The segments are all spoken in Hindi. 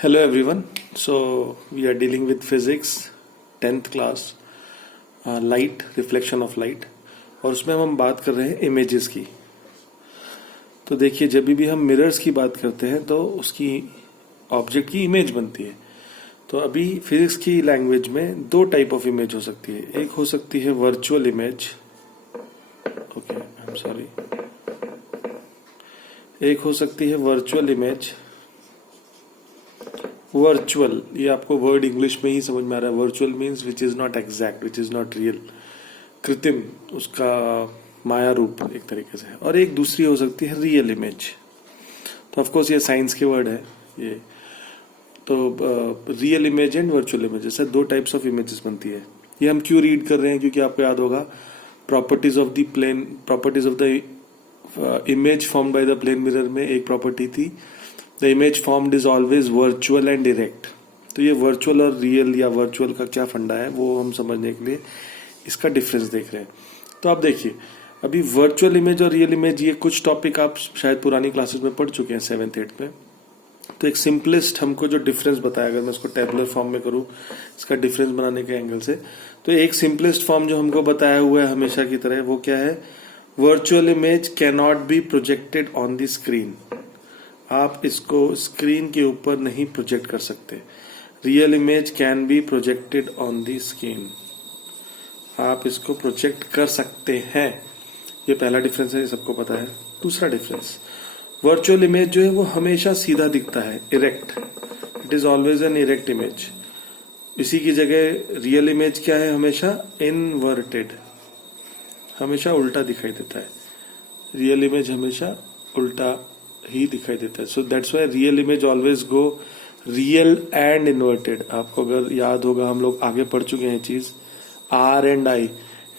Hello everyone. So we are dealing with physics 10th class light reflection of light और उसमें हम बात कर रहे हैं इमेजेस की। तो देखिए जब भी हम मिरर्स की बात करते हैं तो उसकी ऑब्जेक्ट की इमेज बनती है। तो अभी फिजिक्स की लैंग्वेज में दो टाइप ऑफ इमेज हो सकती है। एक हो सकती है virtual image, okay I am sorry, एक हो सकती है वर्चुअल इमेज। वर्चुअल, ये आपको वर्ड इंग्लिश में ही समझ में आ रहा है। Virtual means which is not exact, which is not real, कृत्रिम, उसका माया रूप एक तरीके से। और एक दूसरी हो सकती है रियल इमेज। तो ऑफकोर्स ये साइंस के वर्ड है ये। तो real image and virtual image, ऐसे दो टाइप्स ऑफ इमेजेस बनती है। ये हम क्यों रीड कर रहे हैं, क्योंकि आपको याद होगा properties of the plane, properties of the image formed by the plane mirror में एक प्रॉपर्टी थी, the image formed is always virtual and direct. तो ये वर्चुअल और रियल या वर्चुअल का क्या फंडा है वो हम समझने के लिए इसका डिफरेंस देख रहे हैं। तो आप देखिए अभी वर्चुअल इमेज और रियल इमेज, ये कुछ टॉपिक आप शायद पुरानी क्लासेस में पढ़ चुके हैं 7th 8th में। तो एक सिंपलेस्ट हमको जो डिफरेंस बताया, अगर मैं इसको टेबुलर फॉर्म में करूं इसका डिफरेंस बनाने के एंगल से, तो एक सिंपलेस्ट फॉर्म जो हमको बताया हुआ है हमेशा की तरह, वो क्या है, virtual image can not be projected on the screen. आप इसको स्क्रीन के ऊपर नहीं प्रोजेक्ट कर सकते। Real image can be projected on the screen, आप इसको प्रोजेक्ट कर सकते हैं। ये पहला डिफरेंस है, ये सबको पता है। दूसरा डिफरेंस, वर्चुअल इमेज जो है वो हमेशा सीधा दिखता है, erect, it is always an erect image. इसी की जगह रियल इमेज क्या है, हमेशा इनवर्टेड, हमेशा उल्टा दिखाई देता है। रियल इमेज हमेशा उल्टा ही दिखाई देता है। So that's why real image always go real and inverted. आपको अगर याद होगा, हम लोग आगे पढ़ चुके हैं चीज, R and I,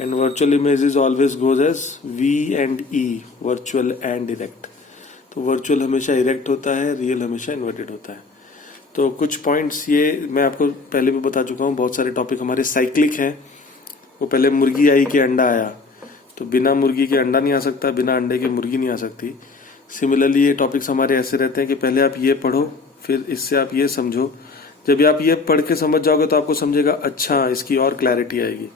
and virtual image is always goes as V and E, virtual and erect. तो वर्चुअल हमेशा इरेक्ट होता है, रियल हमेशा इन्वर्टेड होता है। तो कुछ पॉइंट्स ये मैं आपको पहले भी बता चुका हूँ। बहुत सारे टॉपिक हमारे साइक्लिक हैं। वो पहले मुर्गी आई कि अंडा आया, तो बिना मुर्गी के अंडा नहीं आ सकता, बिना अंडे के मुर्गी नहीं आ सकती। सिमिलरली ये टॉपिक्स हमारे ऐसे रहते हैं कि पहले आप ये पढ़ो, फिर इससे आप ये समझो। जब आप ये पढ़ के समझ जाओगे तो आपको समझेगा अच्छा इसकी और क्लैरिटी आएगी।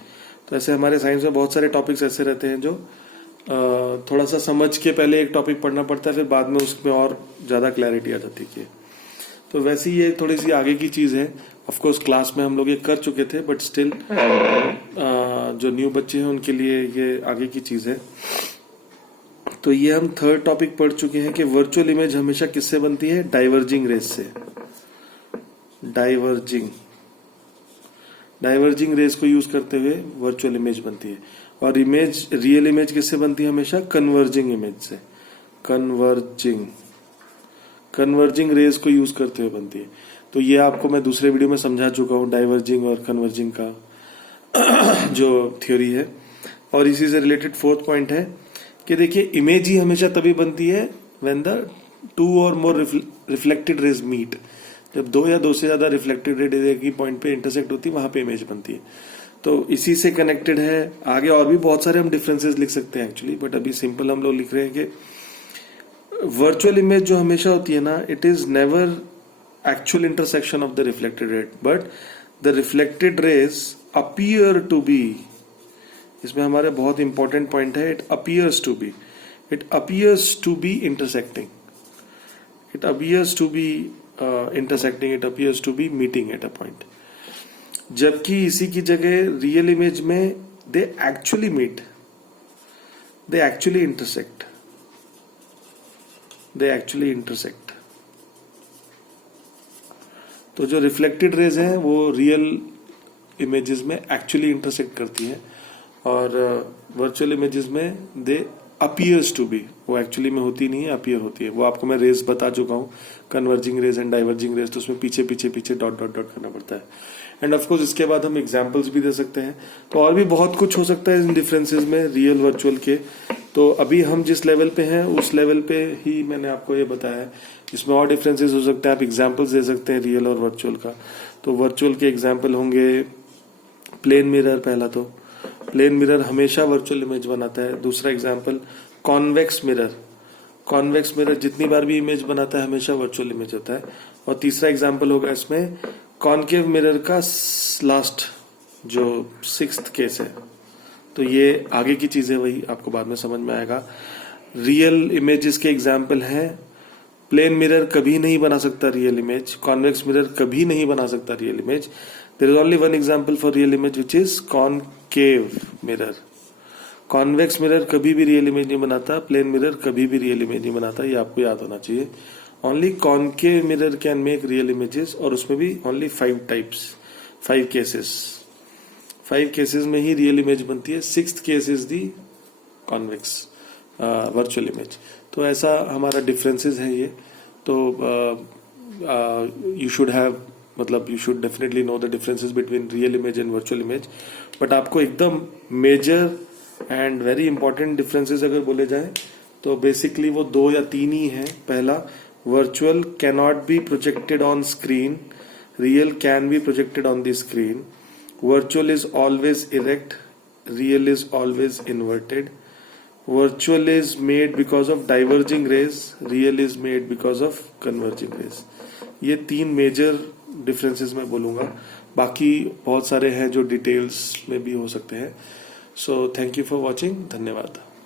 तो ऐसे हमारे साइंस में बहुत सारे टॉपिक्स ऐसे रहते हैं जो थोड़ा सा समझ के पहले एक टॉपिक पढ़ना पड़ता है, फिर बाद में उसमें और ज्यादा क्लैरिटी आ जाती है। तो वैसे ही ये थोड़ी सी आगे की चीज है। ऑफकोर्स क्लास में हम लोग ये कर चुके थे, बट स्टिल जो न्यू बच्चे हैं उनके लिए ये आगे की चीज है। तो ये हम थर्ड टॉपिक पढ़ चुके हैं कि वर्चुअल इमेज हमेशा किससे बनती है, डाइवर्जिंग रेस से। डाइवर्जिंग रेस को यूज करते हुए वर्चुअल इमेज बनती है। और इमेज, रियल इमेज किससे बनती है, हमेशा कन्वर्जिंग इमेज से। कन्वर्जिंग रेस को यूज करते हुए बनती है। तो ये आपको मैं दूसरे वीडियो में समझा चुका हूं, डाइवर्जिंग और कन्वर्जिंग का जो थ्योरी है। और इसी से रिलेटेड फोर्थ पॉइंट है कि देखिए इमेज ही हमेशा तभी बनती है व्हेन द टू और मोर रिफ्लेक्टेड रेज मीट। जब दो या दो से ज्यादा रिफ्लेक्टेड रेज एक ही पॉइंट पे इंटरसेक्ट होती है, वहां पे इमेज बनती है। तो इसी से कनेक्टेड है। आगे और भी बहुत सारे हम डिफरेंसेस लिख सकते हैं एक्चुअली, बट अभी सिंपल हम लोग लिख रहे हैं कि वर्चुअल इमेज जो हमेशा होती है ना, it is never actual intersection of the reflected rays, but the reflected rays appear to be, इसमें हमारे बहुत इंपॉर्टेंट पॉइंट है, it appears to be intersecting, it appears to be intersecting, it appears to be meeting at a point. जबकि इसी की जगह रियल इमेज में they actually meet, they actually intersect. तो जो रिफ्लेक्टेड रेज हैं वो रियल इमेजेस में एक्चुअली इंटरसेक्ट करती हैं, और वर्चुअल इमेजेस में दे अपीयर्स टू बी, वो एक्चुअली में होती नहीं है, अपीयर होती है। वो आपको मैं रेस बता चुका हूँ, converging rays and diverging rays. तो उसमें पीछे पीछे पीछे डॉट डॉट डॉट करना पड़ता है। एंड ऑफकोर्स इसके बाद हम एग्जाम्पल्स भी दे सकते हैं। तो और भी बहुत कुछ हो सकता है इन डिफरेंसेस में रियल वर्चुअल के। तो अभी हम जिस लेवल पे हैं उस लेवल पे ही मैंने आपको ये बताया है। इसमें और डिफरेंसेस हो सकते हैं, आप एग्जाम्पल्स दे सकते हैं रियल और वर्चुअल का। तो वर्चुअल के एग्जाम्पल होंगे प्लेन मिरर, पहला तो प्लेन मिरर हमेशा वर्चुअल इमेज बनाता है। दूसरा example convex mirror, convex mirror जितनी बार भी इमेज बनाता है हमेशा वर्चुअल इमेज होता है। और तीसरा एग्जाम्पल होगा इसमें कॉनकेव मिरर का लास्ट जो 6th केस है। तो ये आगे की चीजें वही आपको बाद में समझ में आएगा। रियल इमेजेस के एग्जाम्पल हैं, प्लेन मिरर कभी नहीं बना सकता रियल इमेज, कॉन्वेक्स मिरर कभी नहीं बना सकता real image. There is only one example for real image which is concave mirror. Convex mirror कभी भी रियल इमेज नहीं बनाता, प्लेन मिरर कभी भी रियल इमेज नहीं बनाता, ये आपको याद होना चाहिए। Only concave mirror can make real images, और उसमें भी ओनली 5 टाइप्स, 5 केसेस, 5 केसेस में ही रियल इमेज बनती है। 6th case is the convex virtual image. तो ऐसा हमारा डिफरेंसेस है ये। तो यू शुड हैव, मतलब you should definitely know the differences between real image and virtual image. But आपको एकदम major and very important differences अगर बोले जाए तो बेसिकली वो 2 या 3 ही हैं। पहला, virtual cannot be projected on screen, real can be projected on the screen. Virtual is always erect, real is always inverted. Virtual is made because of diverging rays, real is made because of converging rays. ये 3 मेजर डिफरेंसेस मैं बोलूंगा, बाकी बहुत सारे हैं जो डिटेल्स में भी हो सकते हैं। So thank you for watching, धन्यवाद।